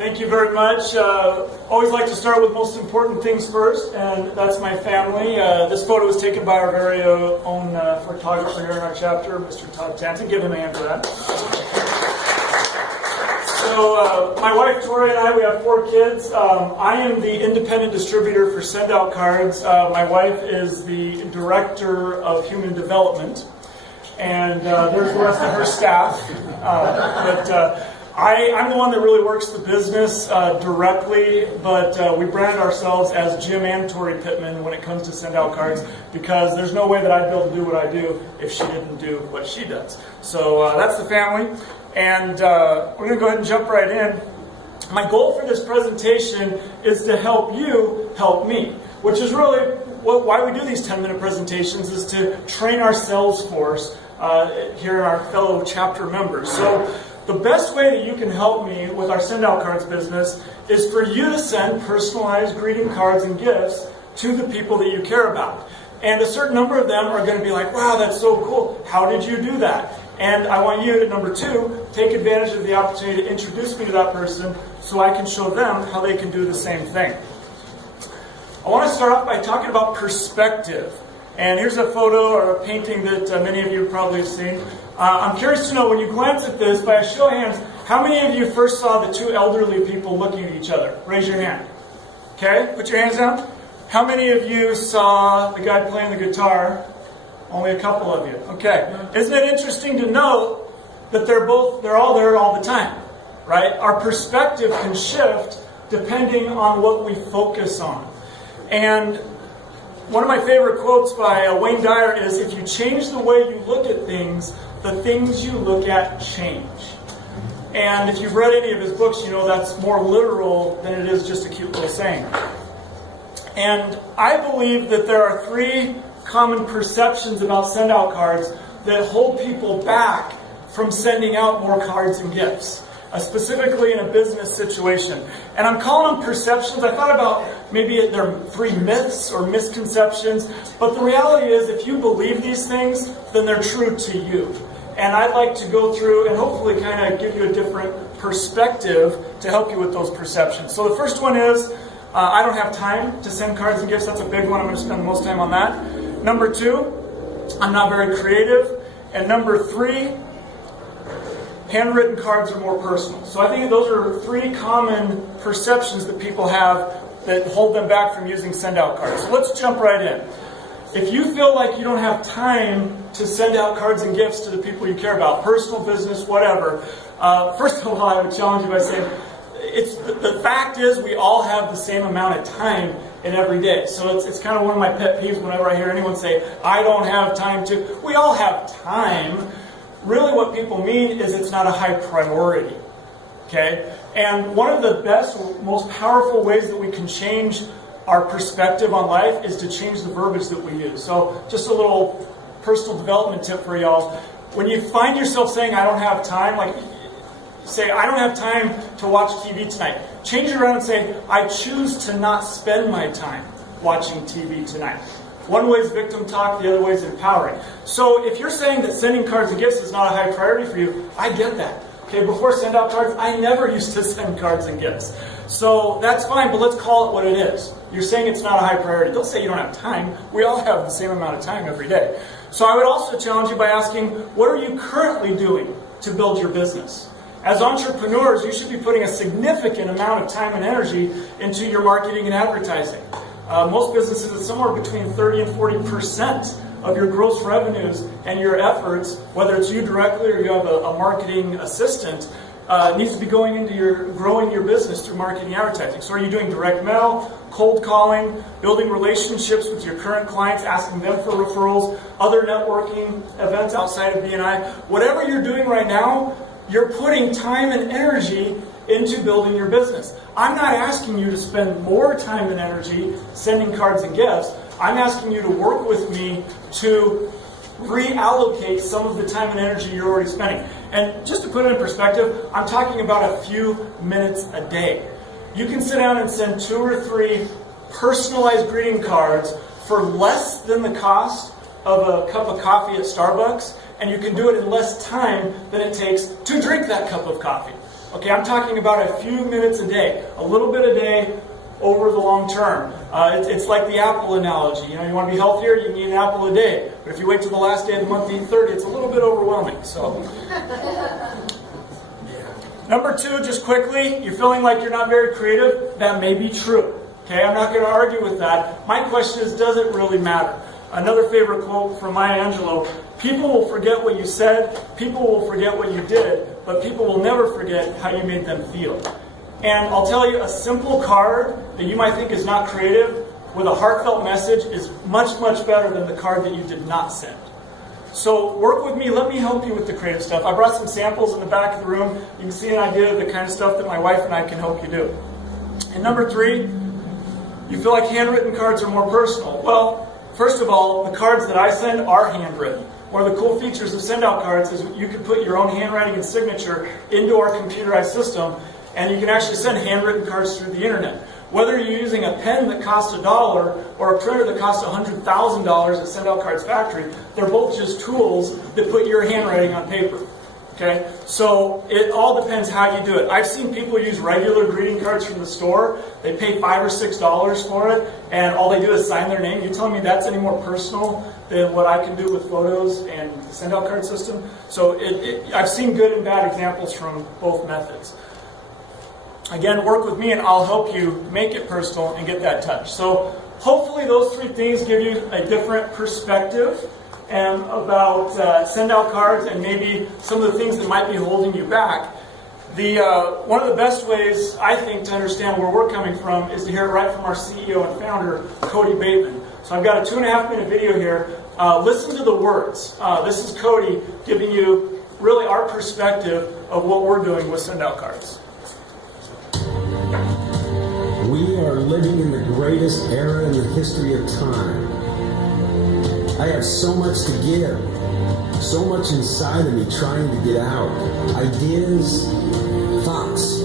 Thank you very much. Always like to start with most important things first, and that's my family. This photo was taken by our very own photographer here in our chapter, Mr. Todd Tanton. Give him a hand for that. So my wife Tori and I, we have 4 kids. I am the independent distributor for SendOutCards. My wife is the director of human development, and there's the rest of her staff. I'm the one that really works the business directly, but we brand ourselves as Jim and Tori Pitman when it comes to SendOutCards, because there's no way that I'd be able to do what I do if she didn't do what she does. So that's the family, and we're going to go ahead and jump right in. My goal for this presentation is to help you help me, which is really why we do these 10-minute presentations, is to train our sales force here in our fellow chapter members. So the best way that you can help me with our SendOutCards business is for you to send personalized greeting cards and gifts to the people that you care about. And a certain number of them are going to be like, wow, that's so cool. How did you do that? And I want you to, number 2, take advantage of the opportunity to introduce me to that person so I can show them how they can do the same thing. I want to start off by talking about perspective. And here's a photo or a painting that many of you probably have seen. I'm curious to know, when you glance at this, by a show of hands, how many of you first saw the 2 elderly people looking at each other? Raise your hand. Okay, put your hands down. How many of you saw the guy playing the guitar? Only a couple of you. Okay. Isn't it interesting to note that they're all there all the time, right? Our perspective can shift depending on what we focus on. And one of my favorite quotes by Wayne Dyer is, if you change the way you look at things, the things you look at change. And if you've read any of his books, you know that's more literal than it is just a cute little saying. And I believe that there are 3 common perceptions about SendOutCards that hold people back from sending out more cards and gifts, specifically in a business situation. And I'm calling them perceptions. I thought about maybe they're 3 myths or misconceptions, but the reality is, if you believe these things, then they're true to you. And I'd like to go through and hopefully kind of give you a different perspective to help you with those perceptions. So the first one is, I don't have time to send cards and gifts. That's a big one. I'm going to spend the most time on that. Number 2, I'm not very creative. And number 3, handwritten cards are more personal. So I think those are 3 common perceptions that people have that hold them back from using SendOutCards. So let's jump right in. If you feel like you don't have time to send out cards and gifts to the people you care about, personal, business, whatever, first of all, I would challenge you by saying, the fact is we all have the same amount of time in every day. So it's kind of one of my pet peeves whenever I hear anyone say, I don't have time to. We all have time. Really what people mean is it's not a high priority. Okay? And one of the best, most powerful ways that we can change our perspective on life is to change the verbiage that we use. So just a little personal development tip for y'all. When you find yourself saying, I don't have time, like say, I don't have time to watch TV tonight. Change it around and say, I choose to not spend my time watching TV tonight. One way is victim talk, the other way is empowering. So if you're saying that sending cards and gifts is not a high priority for you, I get that. Okay, before SendOutCards, I never used to send cards and gifts. So that's fine, but let's call it what it is. You're saying it's not a high priority. Don't say you don't have time. We all have the same amount of time every day. So I would also challenge you by asking, what are you currently doing to build your business? As entrepreneurs, you should be putting a significant amount of time and energy into your marketing and advertising. Most businesses, it's somewhere between 30 and 40% of your gross revenues and your efforts, whether it's you directly or you have a marketing assistant, needs to be going into growing your business through marketing and advertising. So are you doing direct mail, cold calling, building relationships with your current clients, asking them for referrals, other networking events outside of BNI? Whatever you're doing right now, you're putting time and energy into building your business. I'm not asking you to spend more time and energy sending cards and gifts. I'm asking you to work with me to reallocate some of the time and energy you're already spending. And just to put it in perspective, I'm talking about a few minutes a day. You can sit down and send 2 or 3 personalized greeting cards for less than the cost of a cup of coffee at Starbucks, and you can do it in less time than it takes to drink that cup of coffee. Okay, I'm talking about a few minutes a day, a little bit a day over the long term. It's like the apple analogy. You know, you want to be healthier, you need an apple a day. But if you wait till the last day of the month to eat 30, it's a little bit overwhelming. So, Number 2, just quickly, you're feeling like you're not very creative. That may be true. Okay, I'm not going to argue with that. My question is, does it really matter? Another favorite quote from Maya Angelou: people will forget what you said, people will forget what you did, but people will never forget how you made them feel. And I'll tell you, a simple card that you might think is not creative with a heartfelt message is much, much better than the card that you did not send. So work with me. Let me help you with the creative stuff. I brought some samples in the back of the room. You can see an idea of the kind of stuff that my wife and I can help you do. And number 3, you feel like handwritten cards are more personal. Well, first of all, the cards that I send are handwritten. One of the cool features of SendOutCards is you can put your own handwriting and signature into our computerized system, and you can actually send handwritten cards through the internet. Whether you're using a pen that costs $1 or a printer that costs $100,000 at SendOutCards Factory, they're both just tools that put your handwriting on paper. Okay? So it all depends how you do it. I've seen people use regular greeting cards from the store. They pay $5 or $6 for it, and all they do is sign their name. You telling me that's any more personal than what I can do with photos and the SendOutCard system? So I've seen good and bad examples from both methods. Again, work with me and I'll help you make it personal and get that touch. So hopefully those 3 things give you a different perspective and about SendOutCards and maybe some of the things that might be holding you back. One of the best ways, I think, to understand where we're coming from is to hear it right from our CEO and founder, Cody Bateman. So I've got a 2.5-minute video here. Listen to the words. This is Cody giving you really our perspective of what we're doing with SendOutCards. We are living in the greatest era in the history of time. I have so much to give, so much inside of me trying to get out. Ideas, thoughts,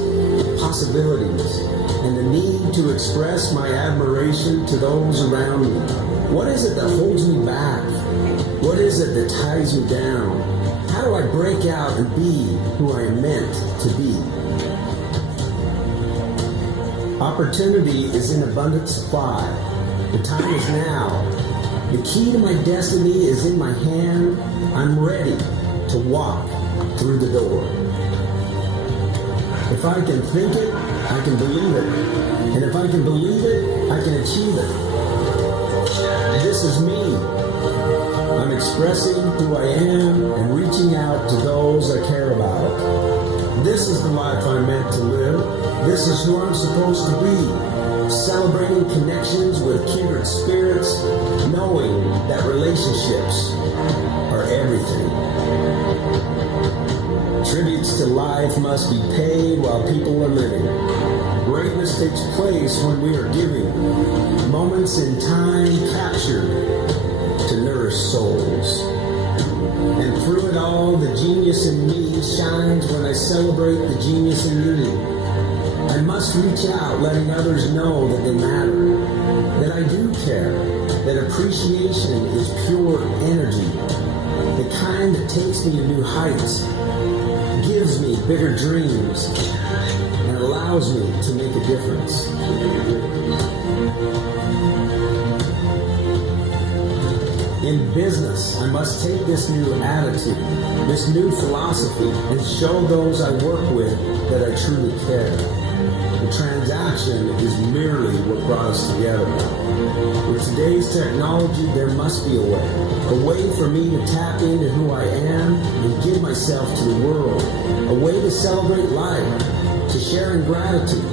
possibilities, and the need to express my admiration to those around me. What is it that holds me back? What is it that ties me down? How do I break out and be who I am meant to be? Opportunity is in abundant supply. The time is now. The key to my destiny is in my hand. I'm ready to walk through the door. If I can think it, I can believe it. And if I can believe it, I can achieve it. This is me. I'm expressing who I am and reaching out to those I care about. This is the life I'm meant to live. This is who I'm supposed to be. Celebrating connections with kindred spirits, knowing that relationships are everything. Tributes to life must be paid while people are living. Greatness takes place when we are giving. Moments in time captured to nourish souls. And through it all, the genius in me shines when I celebrate the genius in you. I must reach out, letting others know that they matter, that I do care, that appreciation is pure energy, the kind that takes me to new heights, gives me bigger dreams, and allows me to make a difference. In business, I must take this new attitude, this new philosophy, and show those I work with that I truly care. The transaction is merely what brought us together. With today's technology, there must be a way for me to tap into who I am and give myself to the world, a way to celebrate life, to share in gratitude,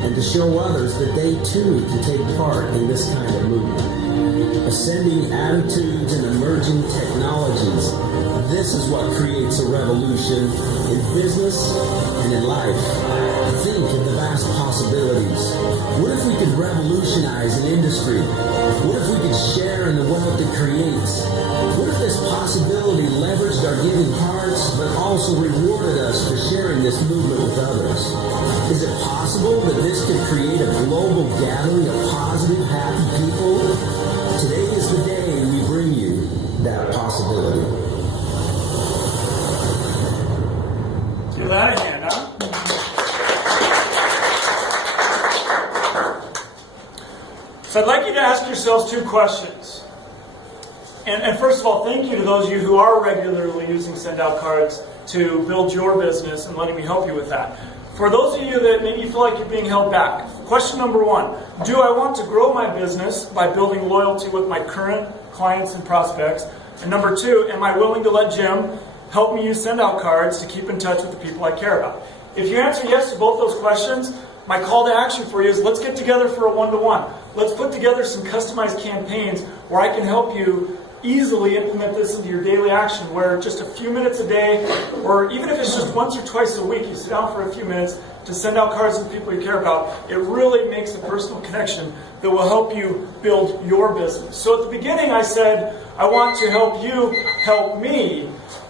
and to show others that they too can take part in this kind of movement. Ascending attitudes and emerging technologies, this is what creates a revolution in business and in life. Think of the vast possibilities. What if we could revolutionize an industry? What if we could share in the wealth it creates? What if this possibility leveraged our giving hearts, but also rewarded us for sharing this movement with others? Is it possible that this could create a global gathering of positive, happy people? Today is the day we bring you that possibility. Give that a hand, huh? So I'd like you to ask yourselves 2 questions. And first of all, thank you to those of you who are regularly using SendOutCards to build your business and letting me help you with that. For those of you that maybe feel like you're being held back, question number 1, do I want to grow my business by building loyalty with my current clients and prospects? And number 2, am I willing to let Jim help me use SendOutCards to keep in touch with the people I care about? If you answer yes to both those questions, my call to action for you is let's get together for a one-to-one. Let's put together some customized campaigns where I can help you easily implement this into your daily action, where just a few minutes a day, or even if it's just once or twice a week, you sit down for a few minutes to send out cards to the people you care about. It really makes a personal connection that will help you build your business. So at the beginning I said, I want to help you help me.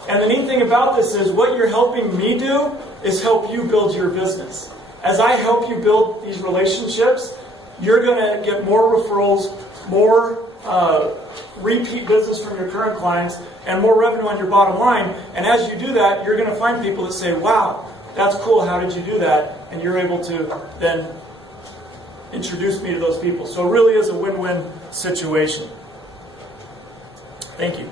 And the neat thing about this is what you're helping me do is help you build your business. As I help you build these relationships, you're going to get more referrals, more repeat business from your current clients, and more revenue on your bottom line. And as you do that, you're going to find people that say, wow, that's cool, how did you do that? And you're able to then introduce me to those people. So it really is a win-win situation. Thank you.